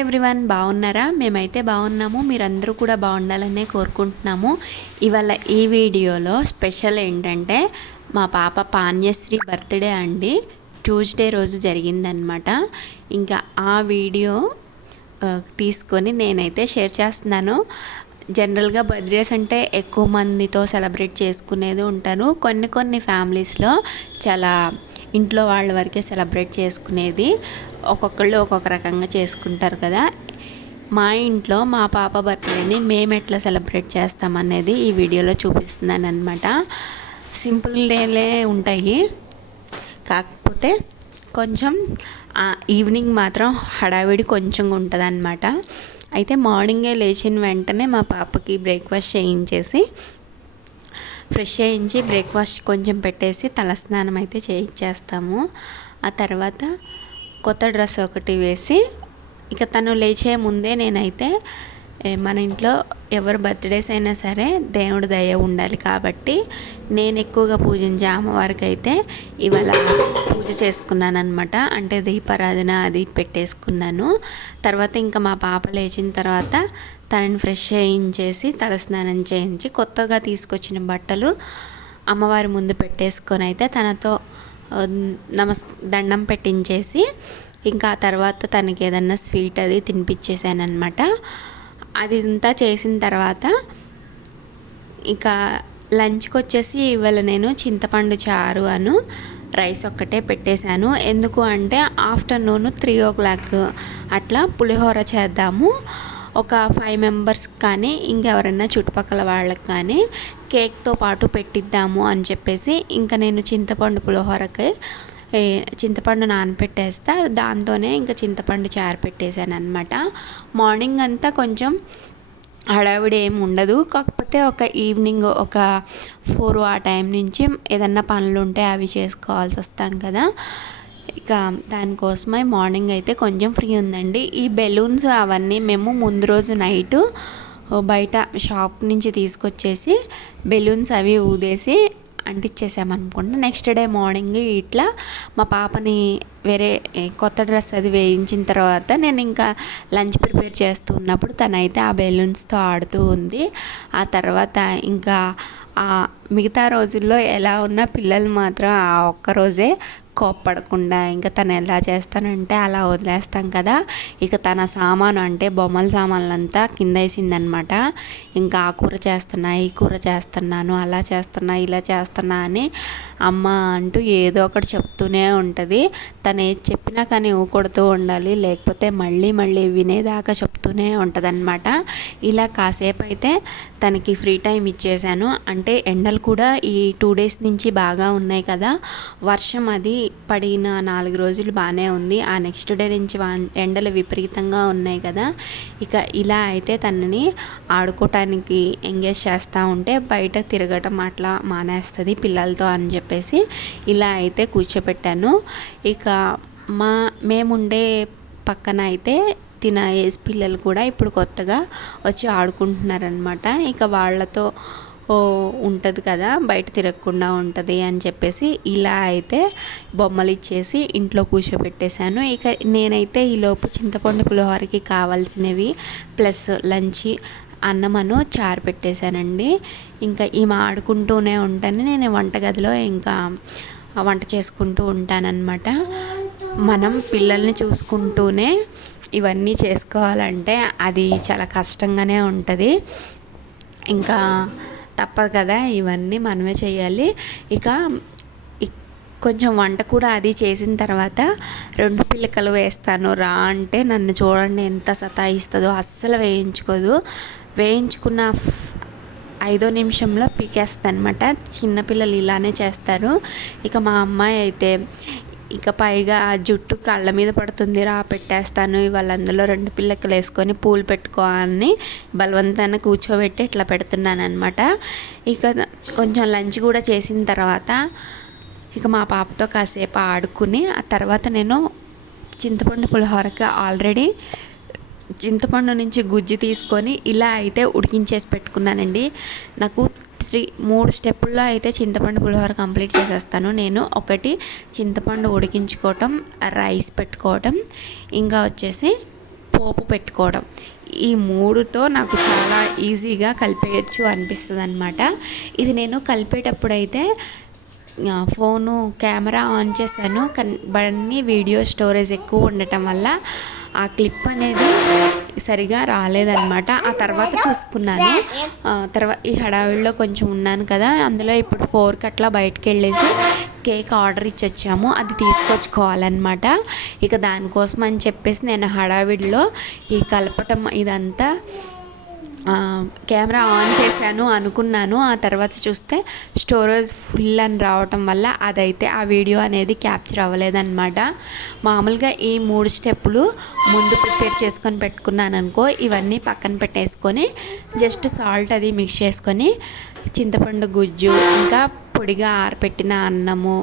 Everyone, బాగున్నారా? మేమైతే బాగున్నాము. మీరందరూ కూడా బాగుండాలనే కోరుకుంటున్నాము. ఇవాళ ఈ వీడియోలో స్పెషల్ ఏంటంటే మా పాప పాన్యశ్రీ బర్త్డే అండి. ట్యూస్డే రోజు జరిగిందనమాట. ఇంకా ఆ వీడియో తీసుకొని నేనైతే షేర్ చేస్తున్నాను. జనరల్గా బర్త్డేస్ అంటే ఎక్కువ మందితో సెలబ్రేట్ చేసుకునేది ఉంటారు. కొన్ని ఫ్యామిలీస్లో చాలా ఇంట్లో వాళ్ళ వరకే సెలబ్రేట్ చేసుకునేది, ఒక్కొక్కళ్ళు ఒక్కొక్క రకంగా చేసుకుంటారు కదా. మా ఇంట్లో మా పాప బర్త్డేని మేము ఎట్లా సెలబ్రేట్ చేస్తామనేది ఈ వీడియోలో చూపిస్తున్నాను అనమాట. సింపుల్ డేలే ఉంటాయి, కాకపోతే కొంచెం ఈవినింగ్ మాత్రం హడావిడి కొంచెం ఉంటుంది అనమాట. అయితే మార్నింగే లేచిన వెంటనే మా పాపకి బ్రేక్ఫాస్ట్ చేయించేసి ఫ్రెష్ చేయించి బ్రేక్ఫాస్ట్ కొంచెం పెట్టేసి తలస్నానం అయితే చేయించేస్తాము. ఆ తర్వాత కొత్త డ్రెస్ ఒకటి వేసి ఇక తను లేచే ముందే నేనైతే మన ఇంట్లో ఎవరు బర్త్డేస్ అయినా సరే దేవుడి దయ ఉండాలి కాబట్టి నేను ఎక్కువగా పూజించే అమ్మవారికి అయితే ఇవాళ పూజ చేసుకున్నాను అనమాట. అంటే దీపారాధన అది పెట్టేసుకున్నాను. తర్వాత ఇంకా మా పాప లేచిన తర్వాత తనని ఫ్రెష్ చేయించేసి తలస్నానం చేయించి కొత్తగా తీసుకొచ్చిన బట్టలు అమ్మవారి ముందు పెట్టేసుకొని అయితే తనతో దండం పెట్టించేసి ఇంకా ఆ తర్వాత తనకి ఏదన్నా స్వీట్ అది తినిపించేసాను అనమాట. అది అంతా చేసిన తర్వాత ఇక లంచ్కి వచ్చేసి ఇవాళ నేను చింతపండు చారు రైస్ ఒక్కటే పెట్టేశాను. ఎందుకు అంటే ఆఫ్టర్నూన్ 3 o'clock అట్లా పులిహోర చేద్దాము, ఒక 5 members కానీ ఇంకెవరన్నా చుట్టుపక్కల వాళ్ళకి కానీ కేక్తో పాటు పెట్టిద్దాము అని చెప్పేసి ఇంకా నేను చింతపండు పులిహోరకి చింతపండు నానపెట్టేస్తా, దాంతోనే ఇంకా చింతపండు చారు పెట్టేశాను అనమాట. మార్నింగ్ అంతా కొంచెం హడావిడి ఏమి ఉండదు, కాకపోతే ఒక ఈవినింగ్ ఒక 4 ఆ టైం నుంచి ఏదన్నా పనులు ఉంటే అవి చేసుకోవాల్సి వస్తాం కదా. ఇక దానికోసమై మార్నింగ్ అయితే కొంచెం ఫ్రీ ఉందండి. ఈ బెలూన్స్ అవన్నీ మేము ముందు రోజు నైటు బయట షాప్ నుంచి తీసుకొచ్చేసి బెలూన్స్ అవి ఊదేసి అంటించేసామనుకుంటా. నెక్స్ట్ డే మార్నింగ్ ఇట్లా మా పాపని వేరే కొత్త డ్రెస్ అది వేయించిన తర్వాత నేను ఇంకా లంచ్ ప్రిపేర్ చేస్తున్నప్పుడు తనైతే ఆ బెలూన్స్తో ఆడుతూ ఉంది. ఆ తర్వాత ఇంకా మిగతా రోజుల్లో ఎలా ఉన్నా పిల్లలు మాత్రం ఆ ఒక్కరోజే కోప్పడకుండా ఇంకా తను ఎలా చేస్తానంటే అలా వదిలేస్తాం కదా. ఇక తన సామాను అంటే బొమ్మల సామాన్లంతా కింద వేసిందనమాట. ఇంకా ఆ కూర చేస్తున్నా, ఈ కూర చేస్తున్నాను, అలా చేస్తున్నా, ఇలా చేస్తున్నా అని అమ్మ అంటూ ఏదో ఒకటి చెప్తూనే ఉంటుంది. తను ఏది చెప్పినా కానీ ఊకొడుతూ ఉండాలి, లేకపోతే మళ్ళీ వినేదాకా చెప్తూనే ఉంటుంది అనమాట. ఇలా కాసేపు అయితే తనకి ఫ్రీ టైం ఇచ్చేసాను. అంటే ఎండలు కూడా ఈ 2 days నుంచి బాగా ఉన్నాయి కదా. వర్షం అది పడిన 4 రోజులు బాగానే ఉంది. ఆ నెక్స్ట్ డే నుంచి ఎండలు విపరీతంగా ఉన్నాయి కదా. ఇక ఇలా అయితే తనని ఆడుకోవటానికి ఎంగేజ్ చేస్తూ ఉంటే బయట తిరగటం అట్లా మానేస్తుంది పిల్లలతో అని చెప్పేసి ఇలా అయితే కూర్చోపెట్టాను. ఇక మేముండే పక్కన అయితే తిన ఏజ్ పిల్లలు కూడా ఇప్పుడు కొత్తగా వచ్చి ఆడుకుంటున్నారనమాట. ఇక వాళ్ళతో ఉంటుంది కదా, బయట తిరగకుండా ఉంటుంది అని చెప్పేసి ఇలా అయితే బొమ్మలు ఇచ్చేసి ఇంట్లో కూర్చోబెట్టేశాను. ఇక నేనైతే ఈలోపు చింతపండు పులిహోరకి కావాల్సినవి ప్లస్ లంచ్ అన్నమను చారు పెట్టేశానండి. ఇంకా ఈమె ఆడుకుంటూనే ఉంటాను, నేను వంటగదిలో ఇంకా వంట చేసుకుంటూ ఉంటానన్నమాట. మనం పిల్లల్ని చూసుకుంటూనే ఇవన్నీ చేసుకోవాలంటే అది చాలా కష్టంగానే ఉంటుంది. ఇంకా తప్పదు కదా, ఇవన్నీ మనమే చేయాలి. ఇక కొంచెం వంట కూడా అది చేసిన తర్వాత 2 పిల్లకలు వేస్తాను రా అంటే నన్ను చూడండి ఎంత సతాయిస్తుందో. అస్సలు వేయించుకున్న 5వ నిమిషంలో పీకేస్తుంది అనమాట. చిన్నపిల్లలు ఇలానే చేస్తారు. ఇక మా అమ్మాయి అయితే ఇక పైగా ఆ జుట్టు కళ్ళ మీద పడుతుంది రా పెట్టేస్తాను, ఇవాళ అందులో 2 పిల్లకలు వేసుకొని పూలు పెట్టుకోవాలని బలవంతాన్ని కూర్చోబెట్టి ఇట్లా పెడుతున్నాను అనమాట. ఇక కొంచెం లంచ్ కూడా చేసిన తర్వాత ఇక మా పాపతో కాసేపు ఆడుకుని ఆ తర్వాత నేను చింతపండు పులిహోరకి ఆల్రెడీ చింతపండు నుంచి గుజ్జు తీసుకొని ఇలా అయితే ఉడికించేసి పెట్టుకున్నానండి. నాకు 3 స్టెప్పుల్లో అయితే చింతపండు పులిహోర కంప్లీట్ చేసేస్తాను నేను. ఒకటి చింతపండు ఉడికించుకోవటం, రైస్ పెట్టుకోవటం, ఇంకా వచ్చేసి పోపు పెట్టుకోవడం. ఈ మూడుతో నాకు చాలా ఈజీగా కలిపేయచ్చు అనిపిస్తుంది అనమాట. ఇది నేను కలిపేటప్పుడైతే ఫోను కెమెరా ఆన్ చేశాను, కానీ వీడియో స్టోరేజ్ ఎక్కువ ఉండటం వల్ల ఆ క్లిప్ అనేది సరిగా రాలేదన్నమాట. ఆ తర్వాత చూసుకున్నాను. ఈ హడావిడిలో కొంచెం ఉన్నాను కదా, అందులో ఇప్పుడు 4కి అట్లా బయటకు వెళ్ళేసి కేక్ ఆర్డర్ ఇచ్చి వచ్చాము. అది తీసుకొచ్చుకోవాలన్నమాట. ఇక దానికోసం అని చెప్పేసి నేను హడావిడిలో ఈ కలపటం ఇదంతా కెమెరా ఆన్ చేశాను అనుకున్నాను. ఆ తర్వాత చూస్తే స్టోరేజ్ ఫుల్ అని రావటం వల్ల అదైతే ఆ వీడియో అనేది క్యాప్చర్ అవ్వలేదన్నమాట. మామూలుగా ఈ 3 స్టెప్పులు ముందు ప్రిపేర్ చేసుకొని పెట్టుకున్నాను అనుకో, ఇవన్నీ పక్కన పెట్టేసుకొని జస్ట్ సాల్ట్ అది మిక్స్ చేసుకొని చింతపండు గుజ్జు ఇంకా పొడిగా ఆరపెట్టిన అన్నము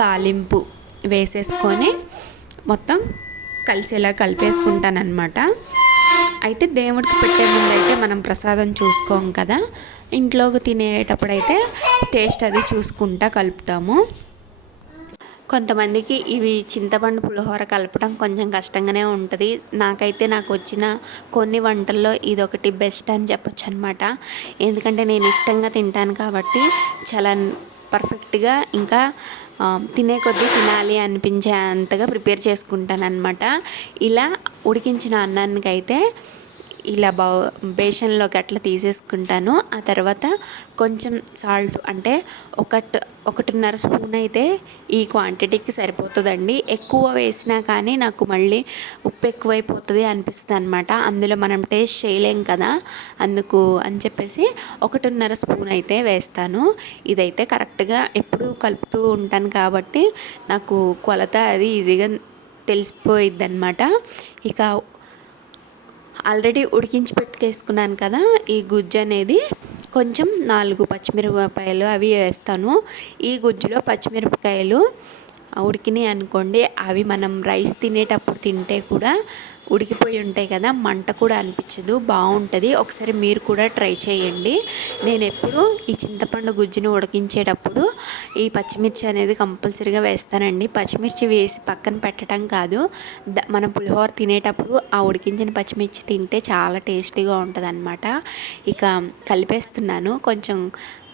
తాలింపు వేసేసుకొని మొత్తం కలిసేలా కలిపేసుకుంటానన్నమాట. అయితే దేవుడికి పెట్టే ముందు అయితే మనం ప్రసాదం చూసుకోం కదా, ఇంట్లోకి తినేటప్పుడైతే టేస్ట్ అది చూసుకుంటా కలుపుతాము. కొంతమందికి ఇవి చింతపండు పులిహోర కలపడం కొంచెం కష్టంగానే ఉంటుంది. నాకు వచ్చిన కొన్ని వంటల్లో ఇదొకటి బెస్ట్ అని చెప్పొచ్చు అనమాట. ఎందుకంటే నేను ఇష్టంగా తింటాను కాబట్టి చాలా పర్ఫెక్ట్గా ఇంకా తినే కొద్దీ తినాలి అనిపించే అంతగా ప్రిపేర్ చేసుకుంటాను అనమాట. ఇలా ఉడికించిన అన్నానికైతే ఇలా బేషన్లోకి అట్లా తీసేసుకుంటాను. ఆ తర్వాత కొంచెం సాల్ట్ అంటే 1.5 స్పూన్ అయితే ఈ క్వాంటిటీకి సరిపోతుందండి. ఎక్కువ వేసినా కానీ నాకు మళ్ళీ ఉప్పు ఎక్కువైపోతుంది అనిపిస్తుంది అనమాట. అందులో మనం టేస్ట్ చేయలేం కదా, అందుకు అని చెప్పేసి 1.5 స్పూన్ అయితే వేస్తాను. ఇదైతే కరెక్ట్గా ఎప్పుడూ కలుపుతూ ఉంటాను కాబట్టి నాకు కొలత అది ఈజీగా తెలిసిపోయిద్ది అనమాట. ఇక ఆల్రెడీ ఉడికించి పెట్టుకేసుకున్నాను కదా, ఈ గుజ్జు అనేది కొంచెం 4 పచ్చిమిరపకాయలు అవి వేస్తాను. ఈ గుజ్జులో పచ్చిమిరపకాయలు ఉడికినాయి అనుకోండి, అవి మనం రైస్ తినేటప్పుడు తింటే కూడా ఉడికిపోయి ఉంటాయి కదా, మంట కూడా అనిపించదు, బాగుంటుంది. ఒకసారి మీరు కూడా ట్రై చేయండి. నేను ఎప్పుడు ఈ చింతపండు గుజ్జును ఉడికించేటప్పుడు ఈ పచ్చిమిర్చి అనేది కంపల్సరీగా వేస్తానండి. పచ్చిమిర్చి వేసి పక్కన పెట్టడం కాదు, మన పులిహోర తినేటప్పుడు ఆ ఉడికించిన పచ్చిమిర్చి తింటే చాలా టేస్టీగా ఉంటుంది అనమాట. ఇక కలిపేస్తున్నాను, కొంచెం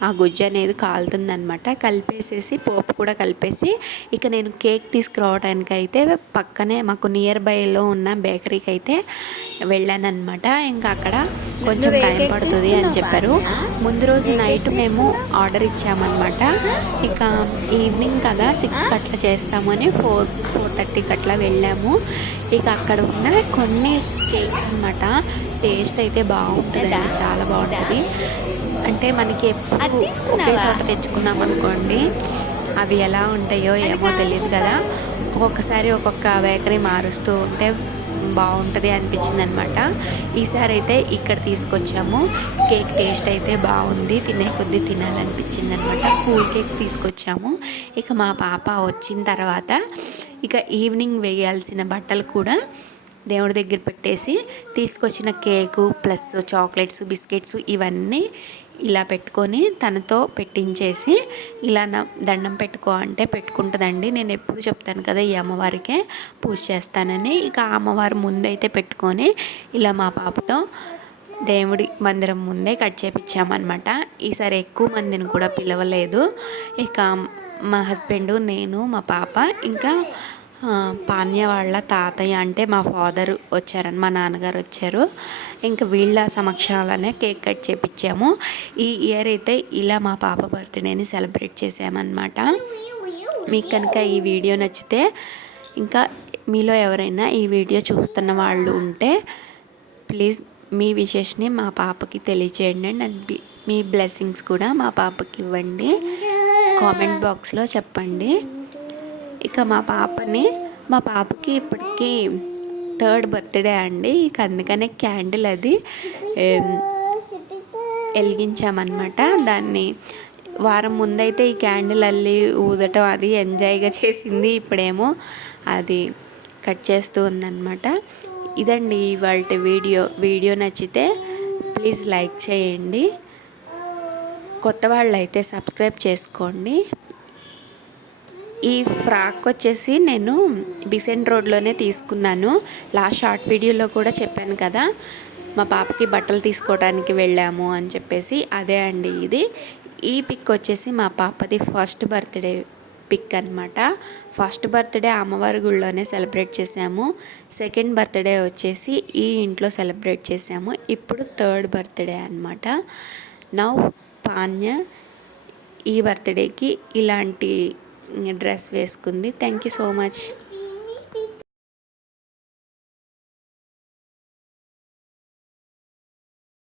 ఆ గుజ్జు అనేది కాలుతుందనమాట. కలిపేసేసి పోపు కూడా కలిపేసి ఇక నేను కేక్ తీసుకురావడానికి అయితే పక్కనే మాకు నియర్ బైలో ఉన్న బేకరీకి అయితే వెళ్ళానమాట. ఇంకా అక్కడ కొంచెం టైం పడుతుంది అని చెప్పారు. ముందు రోజు నైట్ మేము ఆర్డర్ ఇచ్చామన్నమాట. ఇక ఈవినింగ్ కదా 6కి అట్లా చేస్తామని 4:30కి అట్లా వెళ్ళాము. ఇక అక్కడ ఉన్న కొన్ని కేక్స్ అనమాట, టేస్ట్ అయితే బాగుంటుంది, చాలా బాగుంటుంది. అంటే మనకి ఎప్పుడు ఒకే చోట తెచ్చుకున్నాం అనుకోండి, అవి ఎలా ఉంటాయో ఏమో తెలియదు కదా, ఒక్కొక్కసారి ఒక్కొక్క బేకరీ మారుస్తూ ఉంటే బాగుంటుంది అనిపించింది అనమాట. ఈసారి అయితే ఇక్కడ తీసుకొచ్చాము. కేక్ టేస్ట్ అయితే బాగుంది, తినే కొద్దీ తినాలనిపించింది అనమాట. కూల్ కేక్ తీసుకొచ్చాము. ఇక మా పాప వచ్చిన తర్వాత ఇక ఈవినింగ్ వేయాల్సిన బట్టలు కూడా దేవుడి దగ్గర పెట్టేసి తీసుకొచ్చిన కేకు ప్లస్ చాక్లెట్స్ బిస్కెట్స్ ఇవన్నీ ఇలా పెట్టుకొని తనతో పెట్టించేసి ఇలా దండం పెట్టుకో అంటే పెట్టుకుంటుందండి. నేను ఎప్పుడు చెప్తాను కదా ఈ అమ్మవారికే పూజ చేస్తానని. ఇక అమ్మవారి ముందైతే పెట్టుకొని ఇలా మా పాపతో దేవుడి మందిరం ముందే కట్ చేపించామన్నమాట. ఈసారి ఎక్కువ మందిని కూడా పిలవలేదు. ఇక మా హస్బెండ్, నేను, మా పాప, ఇంకా పాన్య వాళ్ళ తాతయ్య అంటే మా ఫాదర్ వచ్చారని, మా నాన్నగారు వచ్చారు. ఇంకా వీళ్ళ సమక్షంలోనే కేక్ కట్ చేపించాము. ఈ ఇయర్ అయితే ఇలా మా పాప బర్త్డేని సెలబ్రేట్ చేసామన్నమాట. మీకు కనుక ఈ వీడియో నచ్చితే, ఇంకా మీలో ఎవరైనా ఈ వీడియో చూస్తున్న వాళ్ళు ఉంటే ప్లీజ్ మీ విషెస్ని మా పాపకి తెలియచేయండి అండ్ మీ బ్లెస్సింగ్స్ కూడా మా పాపకి ఇవ్వండి, కామెంట్ బాక్స్లో చెప్పండి. ఇక మా పాపకి ఇప్పటికీ 3rd బర్త్డే అండి. ఇక అందుకనే క్యాండిల్ అది వెలిగించామన్నమాట. దాన్ని వారం ముందైతే ఈ క్యాండిల్ అల్లి ఊదటం అది ఎంజాయ్గా చేసింది. ఇప్పుడేమో అది కట్ చేస్తూ ఉందన్నమాట. ఇదండి ఇవాళ వీడియో నచ్చితే ప్లీజ్ లైక్ చేయండి. కొత్త వాళ్ళు అయితే సబ్స్క్రైబ్ చేసుకోండి. ఈ ఫ్రాక్ వచ్చేసి నేను బిసెంట్ రోడ్లోనే తీసుకున్నాను. లాస్ట్ షార్ట్ వీడియోలో కూడా చెప్పాను కదా, మా పాపకి బట్టలు తీసుకోవడానికి వెళ్ళాము అని చెప్పేసి. అదే అండి ఇది. ఈ పిక్ వచ్చేసి మా పాపది ఫస్ట్ బర్త్డే పిక్ అనమాట. ఫస్ట్ బర్త్డే అమ్మవారి గుళ్ళోనే సెలబ్రేట్ చేసాము. సెకండ్ బర్త్డే వచ్చేసి ఈ ఇంట్లో సెలబ్రేట్ చేసాము. ఇప్పుడు థర్డ్ బర్త్డే అనమాట. నౌ పాన్య ఈ బర్త్డేకి ఇలాంటి డ్రెస్ వేసుకుంది. Thank you so much.